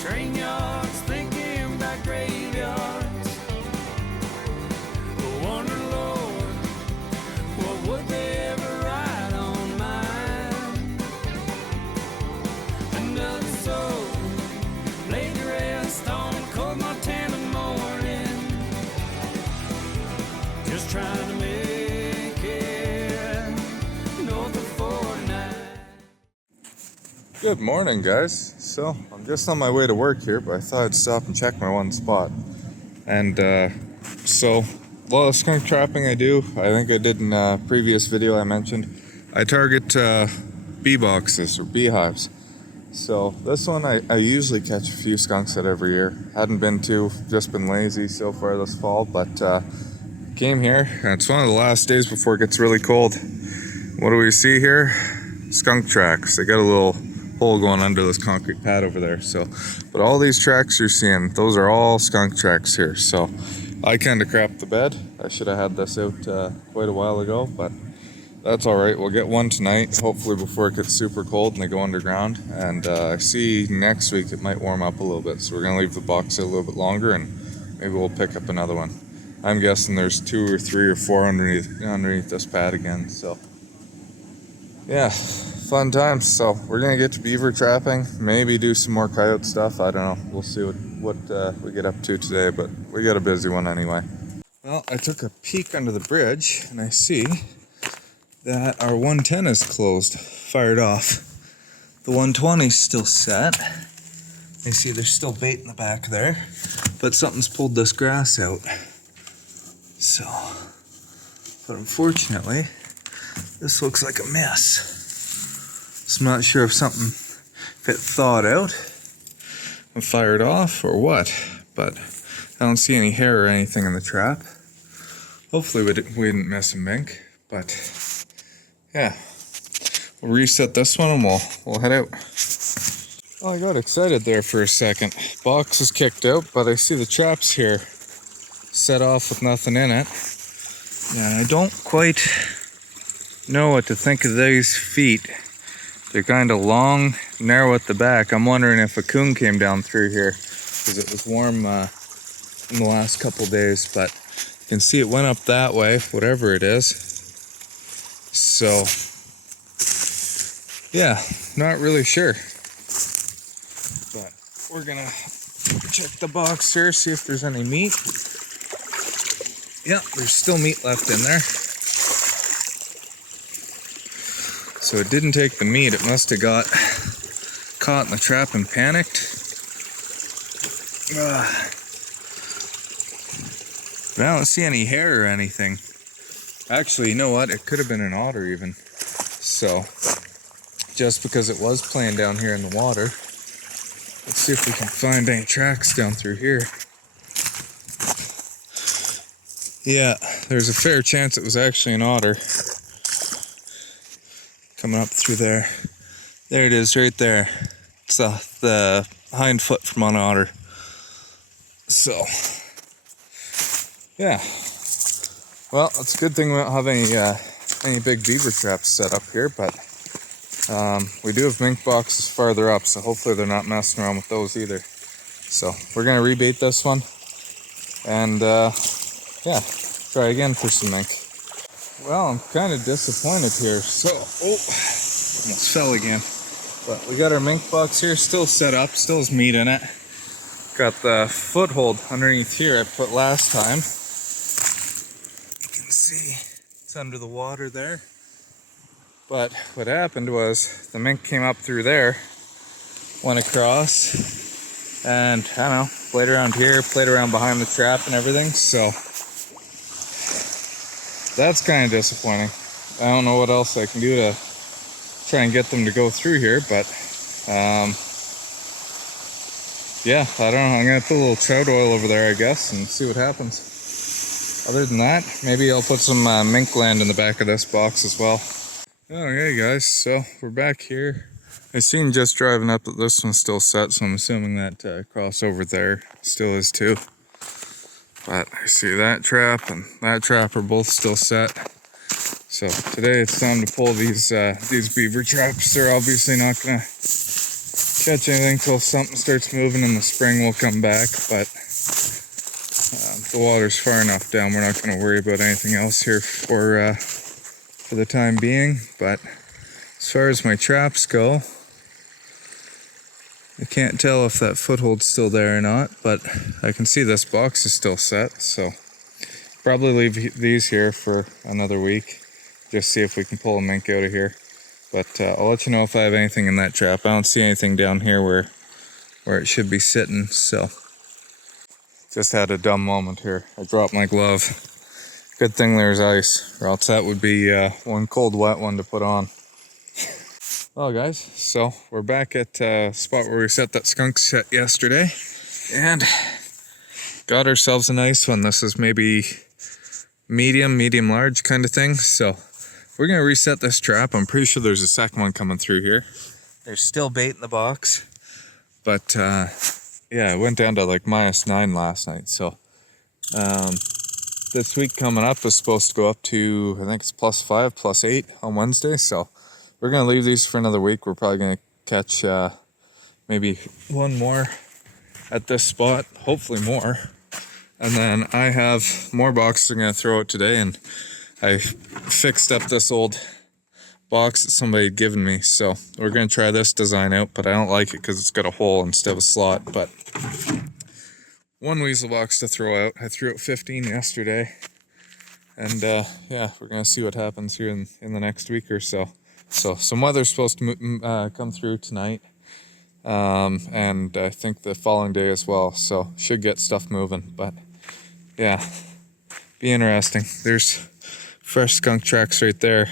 train yards, thinking about graveyards. I wonder, Lord, what would they ever write on mine? Another soul laid to rest on cold Montana morning, just trying to make it north of 49. Good morning, guys. So I'm just on my way to work here, but I thought I'd stop and check my one spot. And so a lot of skunk trapping I do. I think I did in a previous video I mentioned. I target bee boxes or beehives. So this one I usually catch a few skunks at every year. Hadn't been to, just been lazy so far this fall, but came here and it's one of the last days before it gets really cold. What do we see here? Skunk tracks. They got a little hole going under this concrete pad over there. So, but all these tracks you're seeing, those are all skunk tracks here. So I kind of crapped the bed. I should have had this out quite a while ago, but that's all right. We'll get one tonight, hopefully before it gets super cold and they go underground. And I see next week it might warm up a little bit, so we're gonna leave the box out a little bit longer and maybe we'll pick up another one. I'm guessing there's 2 or 3 or 4 underneath this pad again. So yeah, fun times. So we're gonna get to beaver trapping, maybe do some more coyote stuff. I don't know. We'll see what we get up to today, but we got a busy one anyway. Well, I took a peek under the bridge and I see that our 110 is closed, fired off. The 120's still set. I see there's still bait in the back there, but something's pulled this grass out. So, but unfortunately, this looks like a mess. So I'm not sure if it thawed out and fired off or what, but I don't see any hair or anything in the trap. Hopefully we didn't miss a mink, but yeah. We'll reset this one and we'll head out. Oh, I got excited there for a second. Box is kicked out, but I see the traps here set off with nothing in it. And I don't quite know what to think of these feet. They're kind of long, narrow at the back. I'm wondering if a coon came down through here because it was warm in the last couple days, but you can see it went up that way, whatever it is. So yeah, not really sure, but we're gonna check the box here, see if there's any meat. Yeah, there's still meat left in there. So it didn't take the meat, it must have got caught in the trap and panicked. But I don't see any hair or anything. Actually, you know what? It could have been an otter even. So, just because it was playing down here in the water, let's see if we can find any tracks down through here. Yeah, there's a fair chance it was actually an otter. Coming up through there. There it is right there. It's the hind foot from an otter. So, yeah. Well, it's a good thing we don't have any big beaver traps set up here, but we do have mink boxes farther up, so hopefully they're not messing around with those either. So we're gonna rebait this one and yeah, try again for some mink. Well, I'm kind of disappointed here. So, almost fell again. But we got our mink box here still set up, still has meat in it. Got the foothold underneath here I put last time. You can see it's under the water there. But what happened was the mink came up through there, went across, and I don't know, played around here, played around behind the trap and everything. So that's kind of disappointing. I don't know what else I can do to try and get them to go through here, but yeah, I don't know. I'm gonna put a little trout oil over there, I guess, and see what happens. Other than that, maybe I'll put some mink land in the back of this box as well. Okay guys, so we're back here. I seen just driving up that this one's still set, so I'm assuming that crossover there still is too. But I see that trap and that trap are both still set. So today it's time to pull these beaver traps. They're obviously not gonna catch anything till something starts moving in the spring. We'll come back, but the water's far enough down. We're not going to worry about anything else here for the time being. But as far as my traps go, I can't tell if that foothold's still there or not, but I can see this box is still set, so probably leave these here for another week. Just see if we can pull a mink out of here. But I'll let you know if I have anything in that trap. I don't see anything down here where it should be sitting, so. Just had a dumb moment here. I dropped my glove. Good thing there's ice, or else that would be one cold wet one to put on. Well guys, so we're back at the spot where we set that skunk set yesterday. And got ourselves a nice one. This is maybe medium large kind of thing. So we're gonna reset this trap. I'm pretty sure there's a second one coming through here. There's still bait in the box. But yeah, it went down to like -9 last night. So this week coming up is supposed to go up to, I think it's +5, +8 on Wednesday. So we're going to leave these for another week. We're probably going to catch maybe one more at this spot, hopefully more. And then I have more boxes I'm going to throw out today, and I fixed up this old box that somebody had given me. So we're going to try this design out, but I don't like it because it's got a hole instead of a slot. But one weasel box to throw out. I threw out 15 yesterday. And yeah, we're going to see what happens here in the next week or so. So some weather's supposed to come through tonight, and I think the following day as well, so should get stuff moving. But yeah, be interesting. There's fresh skunk tracks right there,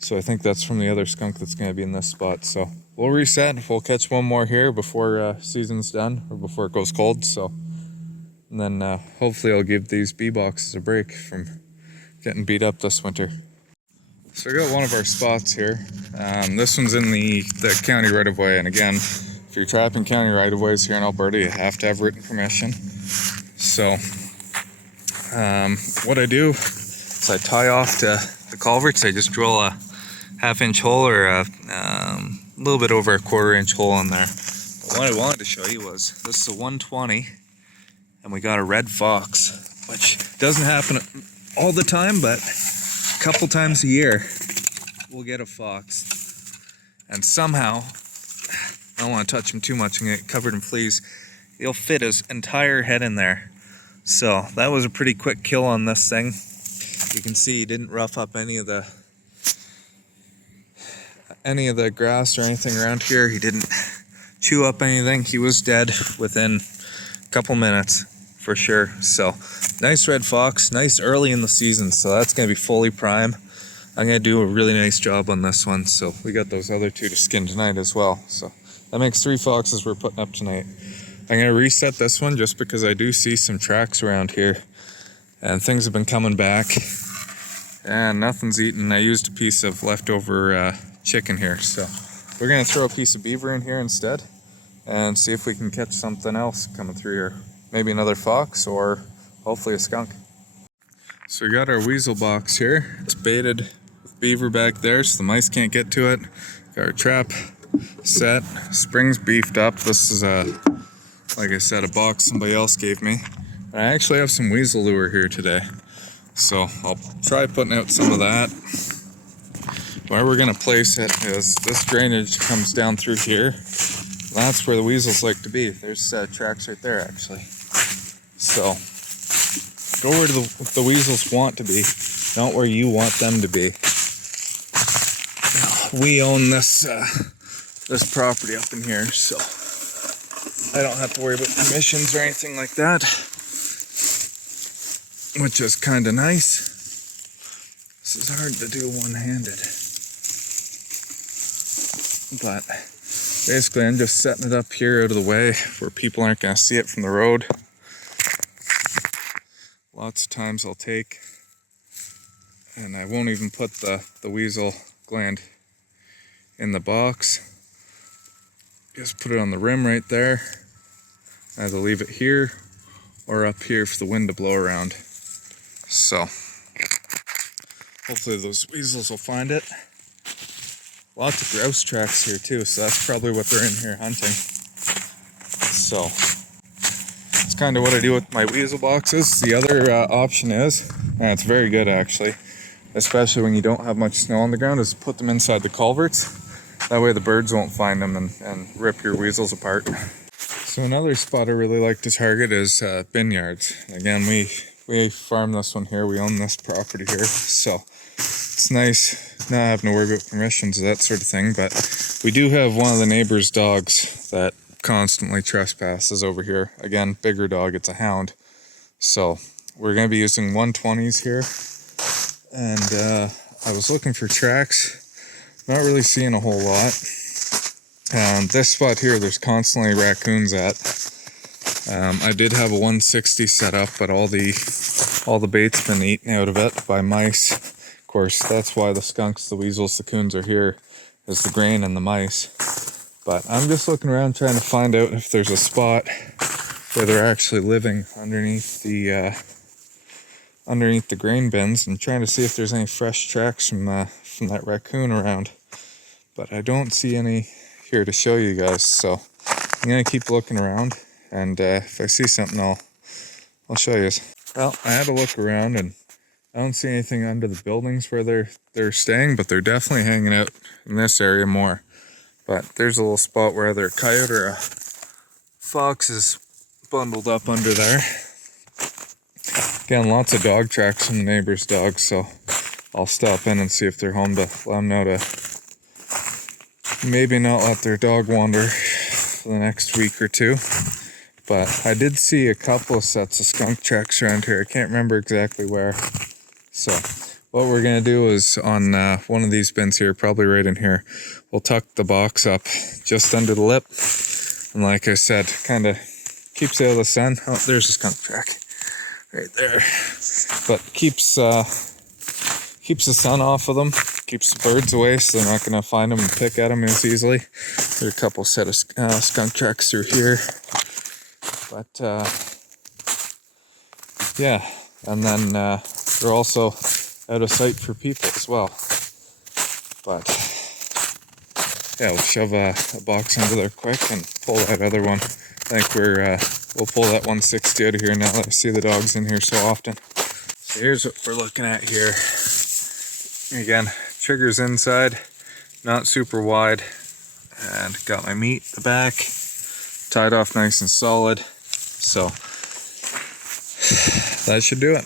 so I think that's from the other skunk that's going to be in this spot. So we'll reset. We'll catch one more here before season's done, or before it goes cold. So, and then hopefully I'll give these bee boxes a break from getting beat up this winter. So I got one of our spots here. This one's in the county right-of-way, and again, if you're trapping county right-of-ways here in Alberta, you have to have written permission. So what I do is I tie off to the culverts. I just drill a half-inch hole or a little bit over a quarter-inch hole in there. But what I wanted to show you was this is a 120, and we got a red fox, which doesn't happen all the time, but couple times a year we'll get a fox, and somehow, I don't want to touch him too much and get covered in fleas, he'll fit his entire head in there. So that was a pretty quick kill on this thing. You can see he didn't rough up any of the grass or anything around here. He didn't chew up anything. He was dead within a couple minutes for sure. So nice red fox, nice early in the season, so that's going to be fully prime. I'm going to do a really nice job on this one, so we got those other two to skin tonight as well. So that makes 3 foxes we're putting up tonight. I'm going to reset this one just because I do see some tracks around here, and things have been coming back, and nothing's eaten. I used a piece of leftover chicken here, so we're going to throw a piece of beaver in here instead and see if we can catch something else coming through here. Maybe another fox, or hopefully a skunk. So we got our weasel box here. It's baited with beaver back there so the mice can't get to it. Got our trap set. Springs beefed up. This is like I said, a box somebody else gave me. I actually have some weasel lure here today, so I'll try putting out some of that. Where we're gonna place it is this drainage comes down through here. That's where the weasels like to be. There's tracks right there actually. So go where the weasels want to be, not where you want them to be. We own this this property up in here, so I don't have to worry about permissions or anything like that, which is kind of nice. This is hard to do one-handed, but basically I'm just setting it up here out of the way where people aren't going to see it from the road. Lots of times I'll take, and I won't even put the weasel gland in the box. Just put it on the rim right there. Either leave it here or up here for the wind to blow around. So hopefully those weasels will find it. lots of grouse tracks here too, so that's probably what they're in here hunting. So it's kind of what I do with my weasel boxes. The other option is, and it's very good actually, especially when you don't have much snow on the ground, is put them inside the culverts. That way the birds won't find them and rip your weasels apart. So another spot I really like to target is Vineyards. Again, we farm this one here, we own this property here, so it's nice not having to worry about permissions, that sort of thing, but we do have one of the neighbor's dogs that constantly trespasses over here. Again, bigger dog, it's a hound. So we're going to be using 120s here, and I was looking for tracks, not really seeing a whole lot. This spot here, there's constantly raccoons at. I did have a 160 set up, but all the bait's been eaten out of it by mice. Of course, that's why the skunks, the weasels, the coons are here, is the grain and the mice. But I'm just looking around trying to find out if there's a spot where they're actually living underneath the grain bins, and trying to see if there's any fresh tracks from that raccoon around. But I don't see any here to show you guys, so I'm gonna keep looking around, and if I see something, I'll show you. Well, I had a look around, and I don't see anything under the buildings where they're staying, but they're definitely hanging out in this area more. But there's a little spot where either a coyote or a fox is bundled up under there. Again, lots of dog tracks from the neighbor's dogs, so I'll stop in and see if they're home to let them know to maybe not let their dog wander for the next week or two. But I did see a couple of sets of skunk tracks around here. I can't remember exactly where. So what we're going to do is on one of these bins here, probably right in here, we'll tuck the box up just under the lip. And like I said, kind of keeps out of the sun. Oh, there's a skunk track right there. But keeps the sun off of them, keeps the birds away, so they're not going to find them and pick at them as easily. There's a couple set of skunk tracks through here. But yeah, and then they're also out of sight for people as well. But yeah, we'll shove a box under there quick and pull that other one. I think we'll pull that 160 out of here now that I see the dogs in here so often. So here's what we're looking at here. Again, trigger's inside, not super wide, and got my meat at the back, tied off nice and solid. So that should do it.